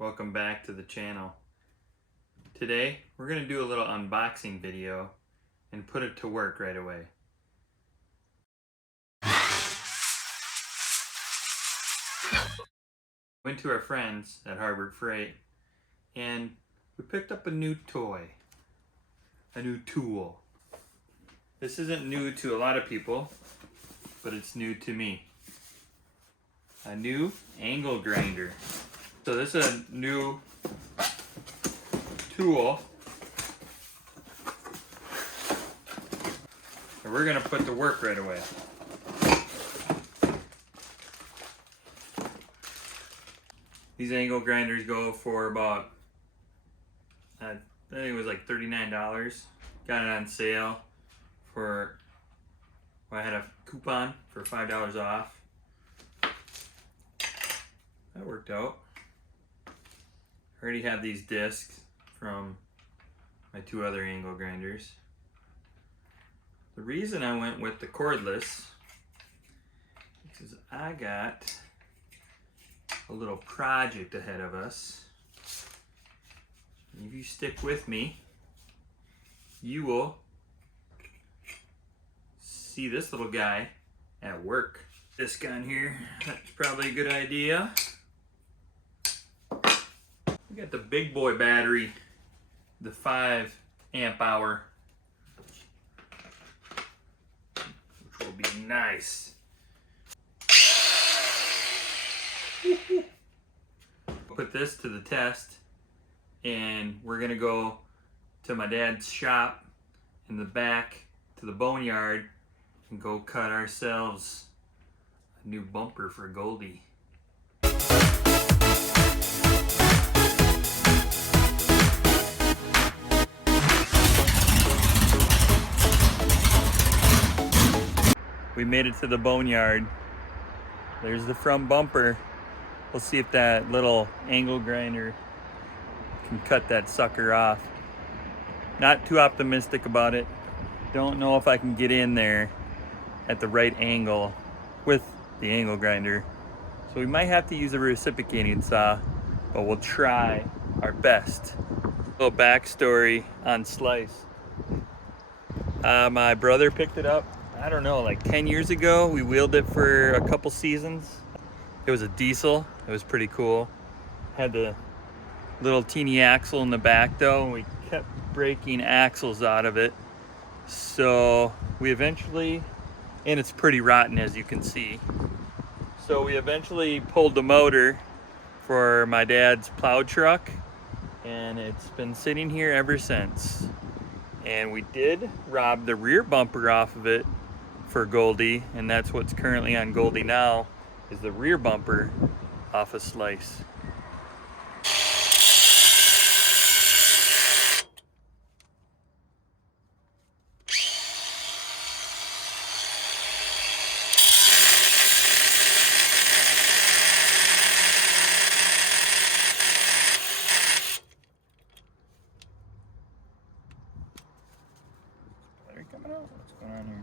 Welcome back to the channel. Today we're going to do a little unboxing video and put it to work right away. Went to our friends at Harbor Freight and we picked up a new toy, a new tool. This isn't new to a lot of people, but it's new to me. A new angle grinder. So this is a new tool that we're gonna put to work right away. These angle grinders go for about, I think it was like $39. Got it on sale for, well, I had a coupon for $5 off. That worked out. I already have these discs from my two other angle grinders. The reason I went with the cordless is I got a little project ahead of us. If you stick with me, you will see this little guy at work. This gun here, that's probably a good idea. We got the big boy battery, the 5 amp hour, which will be nice. Put this to the test, and we're gonna go to my dad's shop in the back to the Boneyard and go cut ourselves a new bumper for Goldie. We made it to the Boneyard. There's the front bumper. We'll see if that little angle grinder can cut that sucker off. Not too optimistic about it. Don't know if I can get in there at the right angle with the angle grinder. So we might have to use a reciprocating saw, but we'll try our best. A little backstory on Slice. My brother picked it up, I don't know, like 10 years ago. We wheeled it for a couple seasons. It was a diesel. It was pretty cool. Had the little teeny axle in the back though, and we kept breaking axles out of it. So we eventually, and it's pretty rotten as you can see. So we eventually pulled the motor for my dad's plow truck, and it's been sitting here ever since. And we did rob the rear bumper off of it for Goldie, and that's what's currently on Goldie now, is the rear bumper off a Slice. Battery coming out? What's going on here?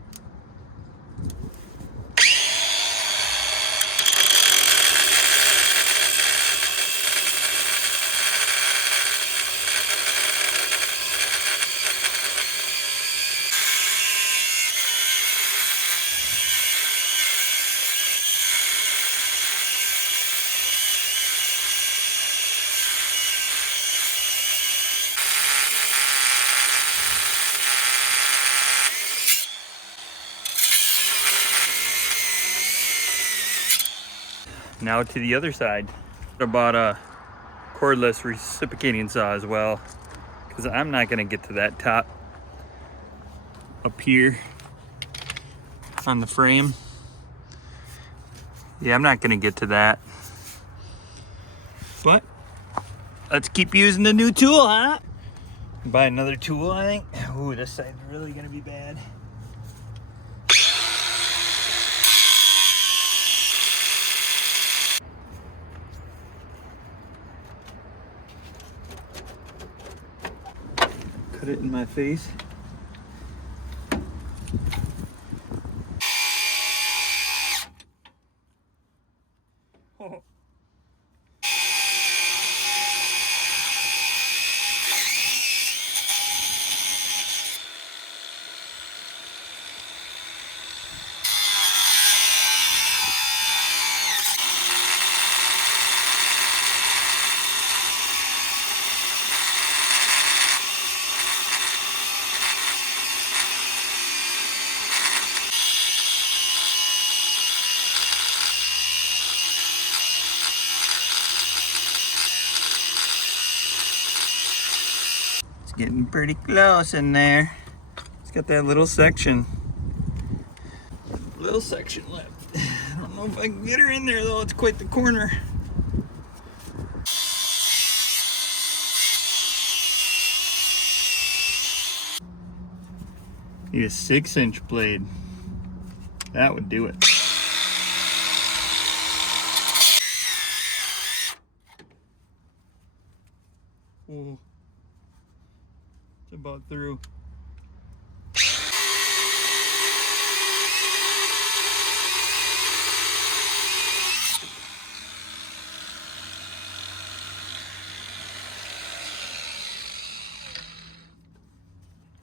Now to the other side. I bought a cordless reciprocating saw as well, because I'm not gonna get to that top up here on the frame. Yeah, I'm not gonna get to that. But let's keep using the new tool, huh? Buy another tool, I think. Ooh, this side's really gonna be bad. Cut it in my face. Oh. Getting pretty close in there. It's got that little section. Little section left. I don't know if I can get her in there though, it's quite the corner. Need a 6-inch blade. That would do it. Oh, it's about through.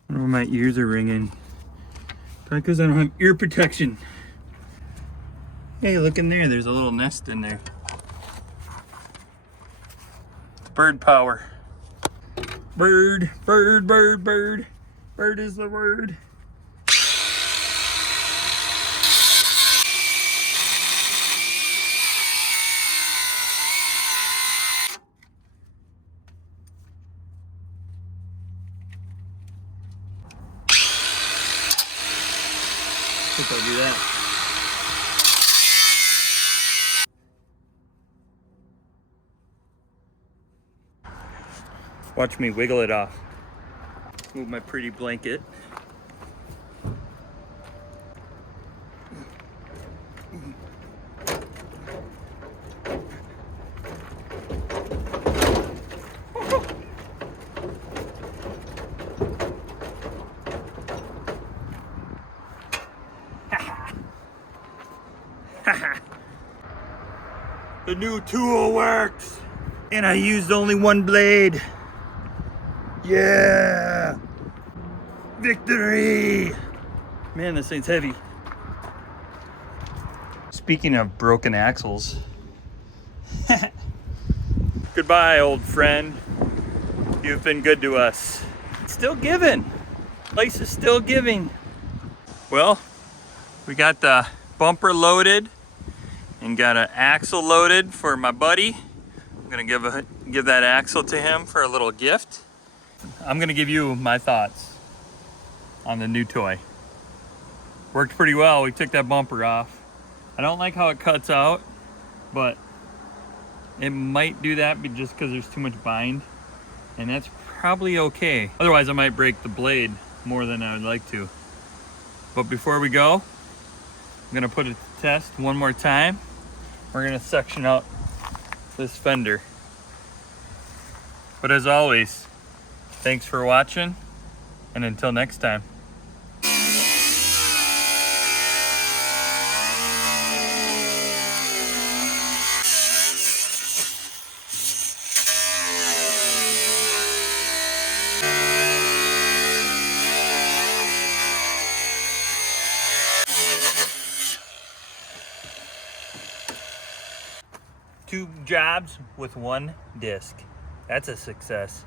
I don't know why my ears are ringing. Probably because I don't have ear protection. Hey, look in there. There's a little nest in there. Bird power. Bird, bird, bird, bird. Bird is the word. I think I'll do that. Watch me wiggle it off. Move my pretty blanket. The new tool works! And I used only one blade. Yeah! Victory! Man, this thing's heavy. Speaking of broken axles. Goodbye, old friend. You've been good to us. Still giving. Place is still giving. Well, we got the bumper loaded and got an axle loaded for my buddy. I'm gonna give that axle to him for a little gift. I'm gonna give you my thoughts on the new toy. Worked pretty well. We took that bumper off. I don't like how it cuts out, but it might do that just because there's too much bind, and that's probably okay. Otherwise, I might break the blade more than I would like to. But before we go, I'm gonna put it to test one more time. We're gonna section out this fender. But as always, thanks for watching, and until next time. Two jobs with one disc. That's a success.